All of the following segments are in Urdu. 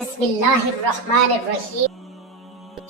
بسم اللہ الرحمن الرحیم۔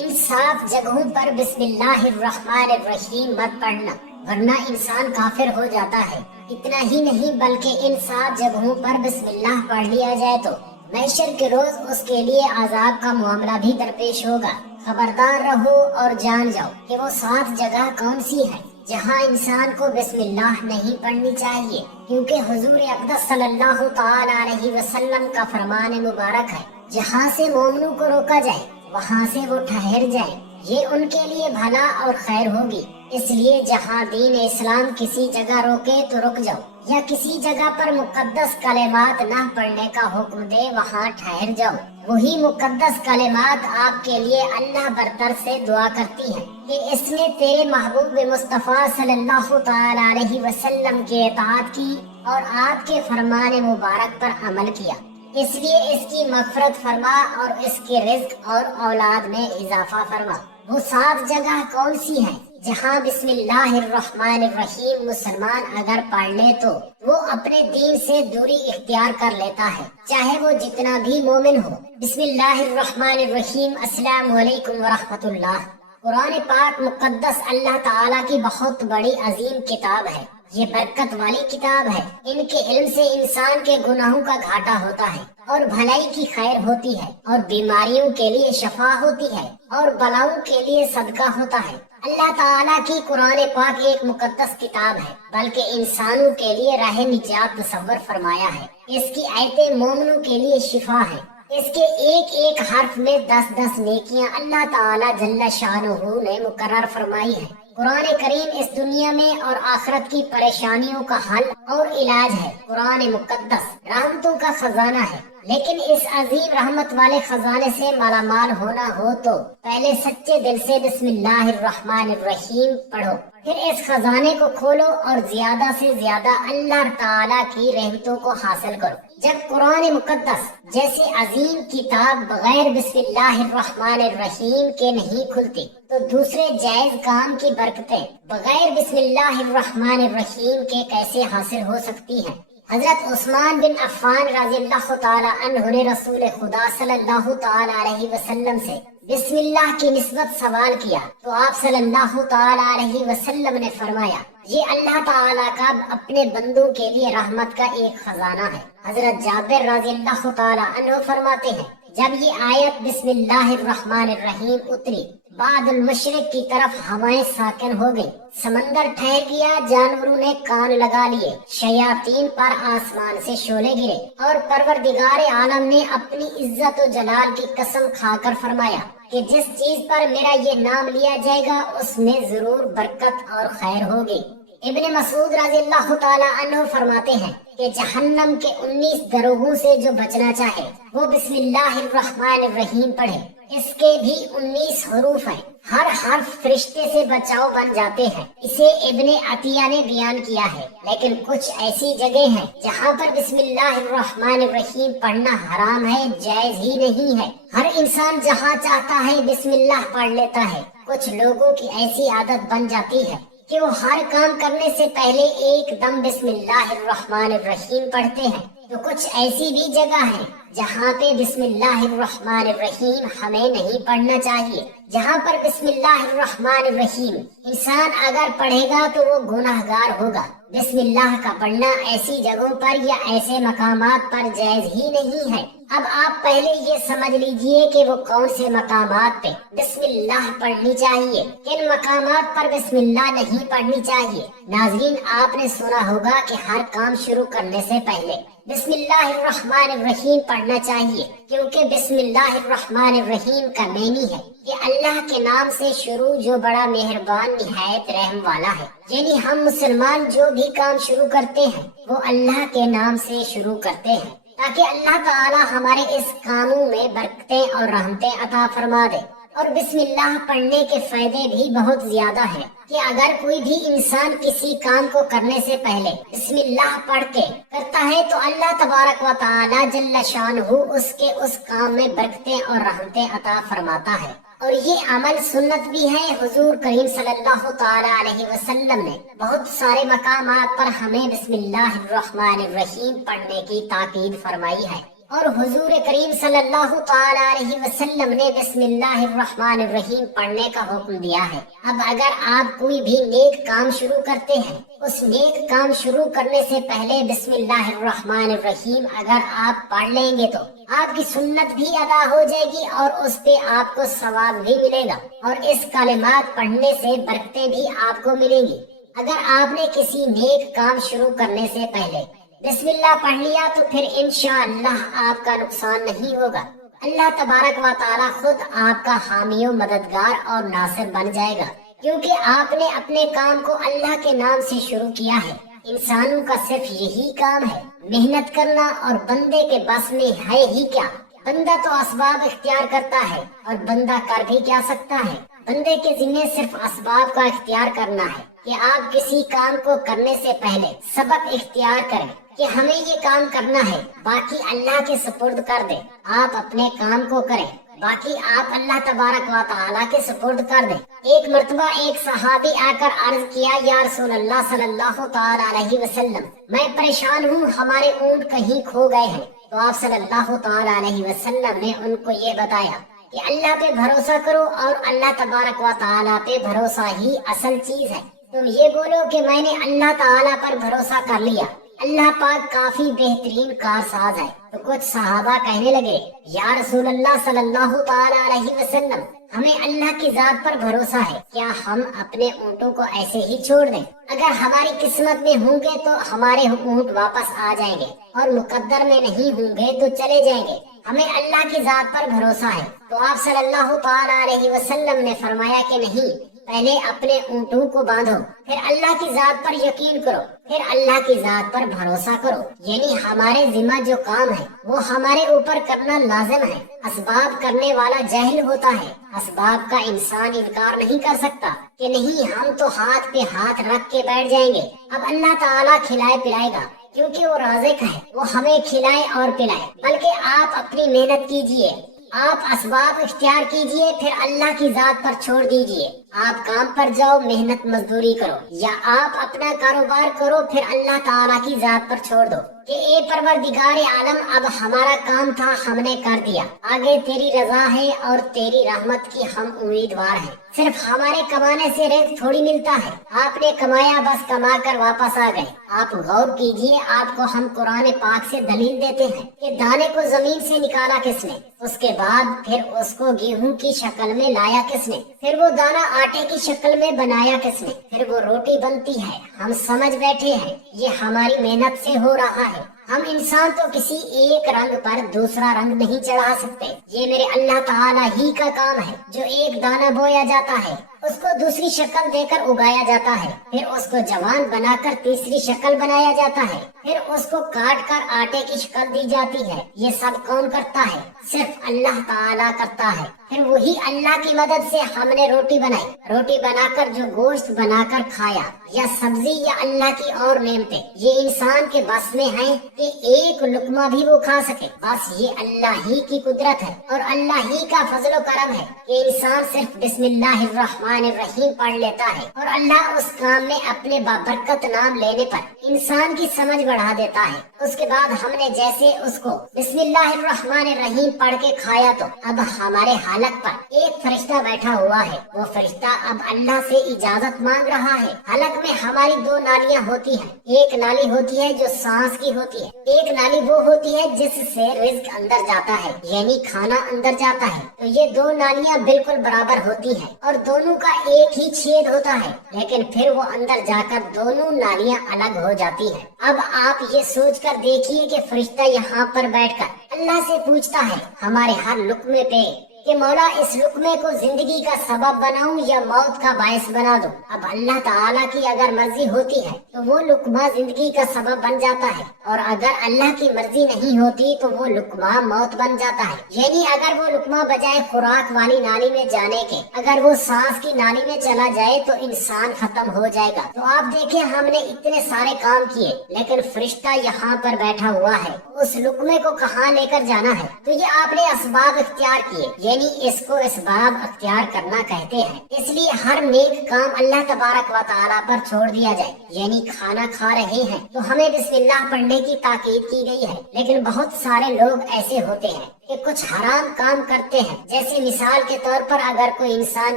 ان صاف جگہوں پر بسم اللہ الرحمن الرحیم مت پڑھنا ورنہ انسان کافر ہو جاتا ہے۔ اتنا ہی نہیں بلکہ ان صاف جگہوں پر بسم اللہ پڑھ لیا جائے تو محشر کے روز اس کے لیے عذاب کا معاملہ بھی درپیش ہوگا۔ خبردار رہو اور جان جاؤ کہ وہ 7 جگہ کون سی ہے جہاں انسان کو بسم اللہ نہیں پڑھنی چاہیے، کیونکہ حضور اقدس صلی اللہ تعالی علیہ وسلم کا فرمان مبارک ہے، جہاں سے مومنوں کو روکا جائے وہاں سے وہ ٹھہر جائیں، یہ ان کے لیے بھلا اور خیر ہوگی۔ اس لیے جہاں دین اسلام کسی جگہ روکے تو رک جاؤ، یا کسی جگہ پر مقدس کلمات نہ پڑھنے کا حکم دے وہاں ٹھہر جاؤ۔ وہی مقدس کلمات آپ کے لیے اللہ برتر سے دعا کرتی ہیں کہ اس نے تیرے محبوب مصطفیٰ صلی اللہ تعالی علیہ وسلم کی اطاعت کی اور آپ کے فرمان مبارک پر عمل کیا، اس لیے اس کی مغفرت فرما اور اس کے رزق اور اولاد میں اضافہ فرما۔ وہ 7 جگہ کون سی ہیں جہاں بسم اللہ الرحمن الرحیم مسلمان اگر پڑھ لے تو وہ اپنے دین سے دوری اختیار کر لیتا ہے، چاہے وہ جتنا بھی مومن ہو۔ بسم اللہ الرحمن الرحیم۔ السلام علیکم ورحمۃ اللہ۔ قرآن پاک مقدس اللہ تعالیٰ کی بہت بڑی عظیم کتاب ہے، یہ برکت والی کتاب ہے۔ ان کے علم سے انسان کے گناہوں کا گھاٹا ہوتا ہے اور بھلائی کی خیر ہوتی ہے، اور بیماریوں کے لیے شفا ہوتی ہے، اور بلاؤں کے لیے صدقہ ہوتا ہے۔ اللہ تعالیٰ کی قرآن پاک ایک مقدس کتاب ہے، بلکہ انسانوں کے لیے راہ نجات تصور فرمایا ہے۔ اس کی آیتیں مومنوں کے لیے شفا ہے۔ اس کے ایک ایک حرف میں 10 نیکیاں اللہ تعالیٰ جل شانہ نے مقرر فرمائی ہیں۔ قرآن کریم اس دنیا میں اور آخرت کی پریشانیوں کا حل اور علاج ہے۔ قرآن مقدس رحمتوں کا خزانہ ہے، لیکن اس عظیم رحمت والے خزانے سے مالا مال ہونا ہو تو پہلے سچے دل سے بسم اللہ الرحمن الرحیم پڑھو، پھر اس خزانے کو کھولو اور زیادہ سے زیادہ اللہ تعالیٰ کی رحمتوں کو حاصل کرو۔ جب قرآن مقدس جیسی عظیم کتاب بغیر بسم اللہ الرحمن الرحیم کے نہیں کھلتی تو دوسرے جائز کام کی برکتیں بغیر بسم اللہ الرحمن الرحیم کے کیسے حاصل ہو سکتی ہیں؟ حضرت عثمان بن عفان رضی اللہ تعالی عنہ نے رسول خدا صلی اللہ تعالی علیہ وسلم سے بسم اللہ کی نسبت سوال کیا تو آپ صلی اللہ تعالی علیہ وسلم نے فرمایا، یہ اللہ تعالیٰ کا اپنے بندوں کے لیے رحمت کا ایک خزانہ ہے۔ حضرت جابر رضی اللہ تعالی عنہ فرماتے ہیں، جب یہ آیت بسم اللہ الرحمن الرحیم اتری، بعد المشرق کی طرف ہوائیں ساکن ہو گئی، سمندر ٹھہر گیا، جانوروں نے کان لگا لیے، شیاطین پر آسمان سے شعلے گرے، اور پروردگار عالم نے اپنی عزت و جلال کی قسم کھا کر فرمایا کہ جس چیز پر میرا یہ نام لیا جائے گا اس میں ضرور برکت اور خیر ہوگی۔ ابن مسعود رضی اللہ تعالی عنہ فرماتے ہیں کہ جہنم کے 19 دروہوں سے جو بچنا چاہے وہ بسم اللہ الرحمن الرحیم پڑھے۔ اس کے بھی 19 حروف ہیں، ہر حرف فرشتے سے بچاؤ بن جاتے ہیں، اسے ابن عطیہ نے بیان کیا ہے۔ لیکن کچھ ایسی جگہ ہیں جہاں پر بسم اللہ الرحمن الرحیم پڑھنا حرام ہے، جائز ہی نہیں ہے۔ ہر انسان جہاں چاہتا ہے بسم اللہ پڑھ لیتا ہے۔ کچھ لوگوں کی ایسی عادت بن جاتی ہے کہ وہ ہر کام کرنے سے پہلے ایک دم بسم اللہ الرحمن الرحیم پڑھتے ہیں، تو کچھ ایسی بھی جگہ ہے جہاں پہ بسم اللہ الرحمن الرحیم ہمیں نہیں پڑھنا چاہیے۔ جہاں پر بسم اللہ الرحمن الرحیم انسان اگر پڑھے گا تو وہ گناہگار ہوگا۔ بسم اللہ کا پڑھنا ایسی جگہوں پر یا ایسے مقامات پر جائز ہی نہیں ہے۔ اب آپ پہلے یہ سمجھ لیجئے کہ وہ کون سے مقامات پہ بسم اللہ پڑھنی چاہیے، کن مقامات پر بسم اللہ نہیں پڑھنی چاہیے۔ ناظرین، آپ نے سنا ہوگا کہ ہر کام شروع کرنے سے پہلے بسم اللہ الرحمن الرحیم پڑھنا چاہیے، کیونکہ بسم اللہ الرحمن الرحیم کا معنی ہے کہ اللہ کے نام سے شروع جو بڑا مہربان نہایت رحم والا ہے۔ یعنی ہم مسلمان جو بھی کام شروع کرتے ہیں وہ اللہ کے نام سے شروع کرتے ہیں، تاکہ اللہ تعالی ہمارے اس کاموں میں برکتیں اور رحمتیں عطا فرما دے۔ اور بسم اللہ پڑھنے کے فائدے بھی بہت زیادہ ہیں کہ اگر کوئی بھی انسان کسی کام کو کرنے سے پہلے بسم اللہ پڑھ کے کرتا ہے تو اللہ تبارک و تعالی جل شانہ اس کے اس کام میں برکتیں اور رحمتیں عطا فرماتا ہے۔ اور یہ عمل سنت بھی ہے۔ حضور کریم صلی اللہ تعالی علیہ وسلم نے بہت سارے مقامات پر ہمیں بسم اللہ الرحمن الرحیم پڑھنے کی تاکید فرمائی ہے۔ اور حضور کریم صلی اللہ تعالی علیہ وسلم نے بسم اللہ الرحمن الرحیم پڑھنے کا حکم دیا ہے۔ اب اگر آپ کوئی بھی نیک کام شروع کرتے ہیں، اس نیک کام شروع کرنے سے پہلے بسم اللہ الرحمن الرحیم اگر آپ پڑھ لیں گے تو آپ کی سنت بھی ادا ہو جائے گی اور اس پہ آپ کو ثواب بھی ملے گا، اور اس کلمات پڑھنے سے برکتیں بھی آپ کو ملیں گی۔ اگر آپ نے کسی نیک کام شروع کرنے سے پہلے بسم اللہ پڑھ لیا تو پھر انشاءاللہ آپ کا نقصان نہیں ہوگا۔ اللہ تبارک و تعالی خود آپ کا حامی و مددگار اور ناصر بن جائے گا، کیونکہ آپ نے اپنے کام کو اللہ کے نام سے شروع کیا ہے۔ انسانوں کا صرف یہی کام ہے، محنت کرنا، اور بندے کے بس میں ہے ہی کیا؟ بندہ تو اسباب اختیار کرتا ہے، اور بندہ کر بھی کیا سکتا ہے؟ بندے کے ذمہ صرف اسباب کا اختیار کرنا ہے، کہ آپ کسی کام کو کرنے سے پہلے سبق اختیار کریں کہ ہمیں یہ کام کرنا ہے، باقی اللہ کے سپرد کر دیں۔ آپ اپنے کام کو کریں، باقی آپ اللہ تبارک و تعالیٰ کے سپرد کر دیں۔ ایک مرتبہ ایک صحابی آ کر عرض کیا، یا رسول اللہ صلی اللہ تعالی علیہ وسلم، میں پریشان ہوں، ہمارے اونٹ کہیں کھو گئے ہیں۔ تو آپ صلی اللہ تعالی علیہ وسلم نے ان کو یہ بتایا کہ اللہ پہ بھروسہ کرو، اور اللہ تبارک و تعالیٰ پہ بھروسہ ہی اصل چیز ہے۔ تم یہ بولو کہ میں نے اللہ تعالیٰ پر بھروسہ کر لیا، اللہ پاک کافی بہترین کارساز ہے۔ تو کچھ صحابہ کہنے لگے، یا رسول اللہ صلی اللہ تعالی علیہ وسلم، ہمیں اللہ کی ذات پر بھروسہ ہے، کیا ہم اپنے اونٹوں کو ایسے ہی چھوڑ دیں؟ اگر ہماری قسمت میں ہوں گے تو ہمارے اونٹ واپس آ جائیں گے، اور مقدر میں نہیں ہوں گے تو چلے جائیں گے، ہمیں اللہ کی ذات پر بھروسہ ہے۔ تو آپ صلی اللہ تعالی علیہ وسلم نے فرمایا کہ نہیں، پہلے اپنے اونٹوں کو باندھو، پھر اللہ کی ذات پر یقین کرو، پھر اللہ کی ذات پر بھروسہ کرو۔ یعنی ہمارے ذمہ جو کام ہے وہ ہمارے اوپر کرنا لازم ہے۔ اسباب کرنے والا جاہل ہوتا ہے، اسباب کا انسان انکار نہیں کر سکتا کہ نہیں ہم تو ہاتھ پہ ہاتھ رکھ کے بیٹھ جائیں گے، اب اللہ تعالیٰ کھلائے پلائے گا، کیونکہ وہ رازق ہے، وہ ہمیں کھلائے اور پلائے۔ بلکہ آپ اپنی محنت کیجئے، آپ اسباب اختیار کیجئے، پھر اللہ کی ذات پر چھوڑ دیجئے۔ آپ کام پر جاؤ، محنت مزدوری کرو، یا آپ اپنا کاروبار کرو، پھر اللہ تعالیٰ کی ذات پر چھوڑ دو کہ اے پروردگار عالم، اب ہمارا کام تھا، ہم نے کر دیا، آگے تیری رضا ہے اور تیری رحمت کی ہم امیدوار ہیں۔ صرف ہمارے کمانے سے رزق تھوڑی ملتا ہے، آپ نے کمایا، بس کما کر واپس آ گئے۔ آپ غور کیجئے، آپ کو ہم قرآن پاک سے دلیل دیتے ہیں کہ دانے کو زمین سے نکالا کس نے، اس کے بعد پھر اس کو گیہوں کی شکل میں لایا کس نے، پھر وہ دانہ آٹے کی شکل میں بنایا کس نے، پھر وہ روٹی بنتی ہے، ہم سمجھ بیٹھے ہیں یہ ہماری محنت سے ہو رہا ہے۔ ہم انسان تو کسی ایک رنگ پر دوسرا رنگ نہیں چڑھا سکتے، یہ میرے اللہ تعالیٰ ہی کا کام ہے۔ جو ایک دانہ بویا جاتا ہے، اس کو دوسری شکل دے کر اگایا جاتا ہے، پھر اس کو جوان بنا کر تیسری شکل بنایا جاتا ہے، پھر اس کو کاٹ کر آٹے کی شکل دی جاتی ہے۔ یہ سب کون کرتا ہے؟ صرف اللہ تعالیٰ کرتا ہے۔ پھر وہی اللہ کی مدد سے ہم نے روٹی بنائی، روٹی بنا کر جو گوشت بنا کر کھایا، یا سبزی، یا اللہ کی اور نعمتیں، یہ انسان کے بس میں ہیں کہ ایک لقمہ بھی وہ کھا سکے۔ بس یہ اللہ ہی کی قدرت ہے اور اللہ ہی کا فضل و کرم ہے کہ انسان صرف بسم اللہ الرحمن الرحیم پڑھ لیتا ہے، اور اللہ اس کام میں اپنے بابرکت نام لینے پر انسان کی سمجھ بڑھا دیتا ہے۔ اس کے بعد ہم نے جیسے اس کو بسم اللہ الرحمن الرحیم پڑھ کے کھایا، تو اب ہمارے حلق پر ایک فرشتہ بیٹھا ہوا ہے، وہ فرشتہ اب اللہ سے اجازت مانگ رہا ہے۔ حلق میں ہماری دو نالیاں ہوتی ہیں، ایک نالی ہوتی ہے جو سانس کی ہوتی ہے، ایک نالی وہ ہوتی ہے جس سے رزق اندر جاتا ہے، یعنی کھانا اندر جاتا ہے۔ تو یہ دو نالیاں بالکل برابر ہوتی ہیں اور دونوں کا ایک ہی چھید ہوتا ہے، لیکن پھر وہ اندر جا کر دونوں نالیاں الگ ہو جاتی ہیں۔ اب آپ یہ سوچ کر دیکھیے کہ فرشتہ یہاں پر بیٹھ کر اللہ سے پوچھتا ہے ہمارے ہر لقمے پہ کہ مولا اس لقمے کو زندگی کا سبب بناؤں یا موت کا باعث بنا دوں۔ اب اللہ تعالیٰ کی اگر مرضی ہوتی ہے تو وہ لقمہ زندگی کا سبب بن جاتا ہے، اور اگر اللہ کی مرضی نہیں ہوتی تو وہ لقمہ موت بن جاتا ہے۔ یعنی اگر وہ لقمہ بجائے خوراک والی نالی میں جانے کے اگر وہ سانس کی نالی میں چلا جائے تو انسان ختم ہو جائے گا۔ تو آپ دیکھیں ہم نے اتنے سارے کام کیے، لیکن فرشتہ یہاں پر بیٹھا ہوا ہے، اس لقمے کو کہاں لے کر جانا ہے؟ تو یہ آپ نے اسباب اختیار کیے، یعنی اس کو اسباب اختیار کرنا کہتے ہیں۔ اس لیے ہر نیک کام اللہ تبارک و تعالیٰ پر چھوڑ دیا جائے۔ یعنی کھانا کھا رہے ہیں تو ہمیں بسم اللہ پڑھنے کی تاکید کی گئی ہے، لیکن بہت سارے لوگ ایسے ہوتے ہیں کہ کچھ حرام کام کرتے ہیں۔ جیسے مثال کے طور پر اگر کوئی انسان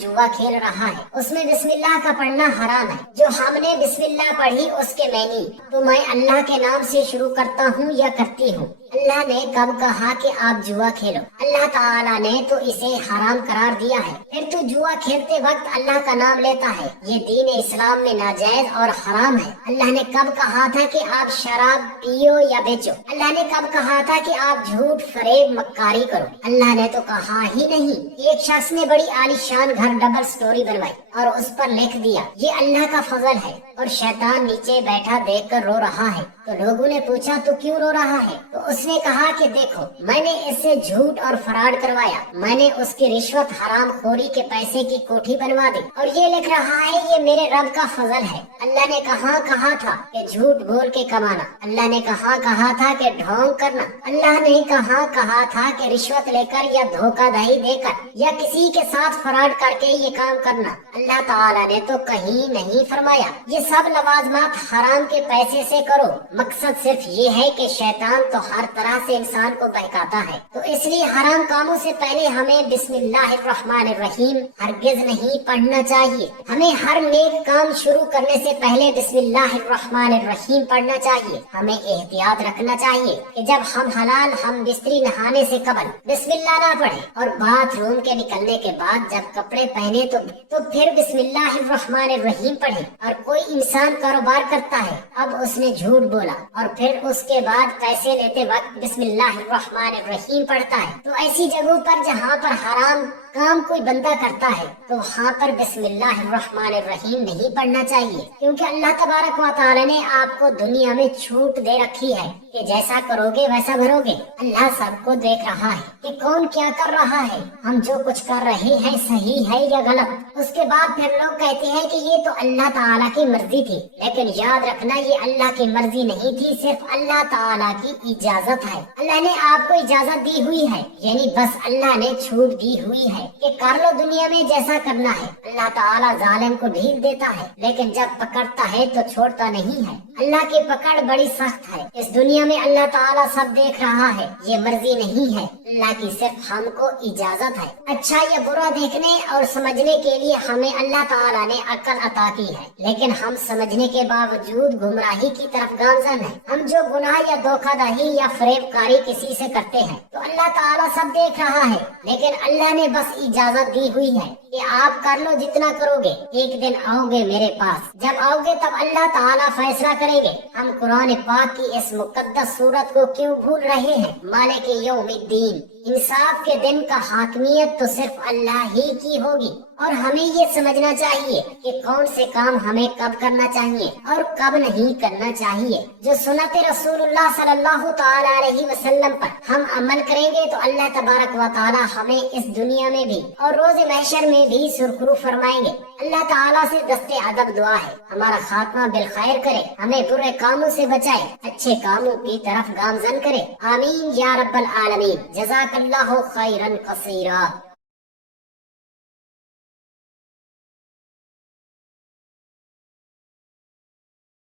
جوا کھیل رہا ہے، اس میں بسم اللہ کا پڑھنا حرام ہے۔ جو ہم نے بسم اللہ پڑھی اس کے معنی تو میں اللہ کے نام سے شروع کرتا ہوں یا کرتی ہوں۔ اللہ نے کب کہا کہ آپ جوا کھیلو؟ اللہ تعالیٰ نے تو اسے حرام قرار دیا ہے، پھر تو جوا کھیلتے وقت اللہ کا نام لیتا ہے، یہ دین اسلام میں ناجائز اور حرام ہے۔ اللہ نے کب کہا تھا کہ آپ شراب پیو یا بیچو؟ اللہ نے کب کہا تھا کہ آپ جھوٹ فریب مکاری کرو؟ اللہ نے تو کہا ہی نہیں۔ ایک شخص نے بڑی عالیشان گھر ڈبل سٹوری بنوائی اور اس پر لکھ دیا یہ اللہ کا فضل ہے، اور شیطان نیچے بیٹھا دیکھ کر رو رہا ہے۔ تو لوگوں نے پوچھا تو کیوں رو رہا ہے؟ تو اس نے کہا کہ دیکھو میں نے اس سے جھوٹ اور فراڈ کروایا، میں نے اس کی رشوت حرام خوری کے پیسے کی کوٹھی بنوا دی، اور یہ لکھ رہا ہے یہ میرے رب کا فضل ہے۔ اللہ نے کہا تھا کہ جھوٹ بول کے کمانا؟ اللہ نے کہا تھا کہ ڈھونگ کرنا؟ اللہ نے کہا تھا کہ رشوت لے کر یا دھوکہ دہی دے کر یا کسی کے ساتھ فراڈ کر کے یہ کام کرنا؟ اللہ تعالیٰ نے تو کہیں نہیں فرمایا۔ یہ سب لوازمات حرام کے پیسے سے کرو۔ مقصد صرف یہ ہے کہ شیطان تو ہر طرح سے انسان کو بہکاتا ہے، تو اس لیے حرام کاموں سے پہلے ہمیں بسم اللہ الرحمن الرحیم ہرگز نہیں پڑھنا چاہیے۔ ہمیں ہر نیک کام شروع کرنے سے پہلے بسم اللہ الرحمن الرحیم پڑھنا چاہیے۔ ہمیں احتیاط رکھنا چاہیے کہ جب ہم بستری نہانے سے قبل بسم اللہ نہ پڑھیں، اور باتھ روم کے نکلنے کے بعد جب کپڑے پہنے تو پھر بسم اللہ الرحمن الرحیم پڑھیں۔ اور کوئی انسان کاروبار کرتا ہے، اب اس نے جھوٹ بولا اور پھر اس کے بعد پیسے لیتے وقت بسم اللہ الرحمن الرحیم پڑھتا ہے، تو ایسی جگہوں پر جہاں پر حرام کام کوئی بندہ کرتا ہے تو وہاں پر بسم اللہ الرحمن الرحیم نہیں پڑھنا چاہیے، کیونکہ اللہ تبارک و تعالی نے آپ کو دنیا میں چھوٹ دے رکھی ہے کہ جیسا کرو گے ویسا بھرو گے۔ اللہ سب کو دیکھ رہا ہے کہ کون کیا کر رہا ہے، ہم جو کچھ کر رہے ہیں صحیح ہے یا غلط۔ اس کے بعد پھر لوگ کہتے ہیں کہ یہ تو اللہ تعالیٰ کی مرضی تھی، لیکن یاد رکھنا یہ اللہ کی مرضی نہیں تھی، صرف اللہ تعالیٰ کی اجازت ہے۔ اللہ نے آپ کو اجازت دی ہوئی ہے، یعنی بس اللہ نے چھوٹ دی ہوئی ہے کہ کر لو دنیا میں جیسا کرنا ہے۔ اللہ تعالیٰ ظالم کو ڈھیل دیتا ہے، لیکن جب پکڑتا ہے تو چھوڑتا نہیں ہے۔ اللہ کی پکڑ بڑی سخت ہے۔ اس دنیا میں اللہ تعالیٰ سب دیکھ رہا ہے، یہ مرضی نہیں ہے اللہ کی، صرف ہم کو اجازت ہے۔ اچھا یا برا دیکھنے اور سمجھنے کے لیے ہمیں اللہ تعالیٰ نے عقل عطا کی ہے، لیکن ہم سمجھنے کے باوجود گمراہی کی طرف گامزن ہیں۔ ہم جو گناہ یا دھوکہ دہی یا فریب کاری کسی سے کرتے ہیں تو اللہ تعالیٰ سب دیکھ رہا ہے، لیکن اللہ نے بس اجازت دی ہوئی ہے کہ آپ کر لو جتنا کرو گے، ایک دن آؤ گے میرے پاس، جب آؤ گے تب اللہ تعالیٰ فیصلہ کریں گے۔ ہم قرآن پاک کی اس مقدس سورت کو کیوں بھول رہے ہیں؟ مالک یوم الدین، انصاف کے دن کا حاکمیت تو صرف اللہ ہی کی ہوگی، اور ہمیں یہ سمجھنا چاہیے کہ کون سے کام ہمیں کب کرنا چاہیے اور کب نہیں کرنا چاہیے۔ جو سنت رسول اللہ صلی اللہ تعالی علیہ وسلم پر ہم عمل کریں گے تو اللہ تبارک و تعالی ہمیں اس دنیا میں بھی اور روز محشر میں بھی سرخرو فرمائیں گے۔ اللہ تعالیٰ سے دست ادب دعا ہے ہمارا خاتمہ بالخیر کرے، ہمیں برے کاموں سے بچائے، اچھے کاموں کی طرف گامزن کرے۔ آمین یا رب العالمین۔ جزاک اللہ خیرا کثیرا۔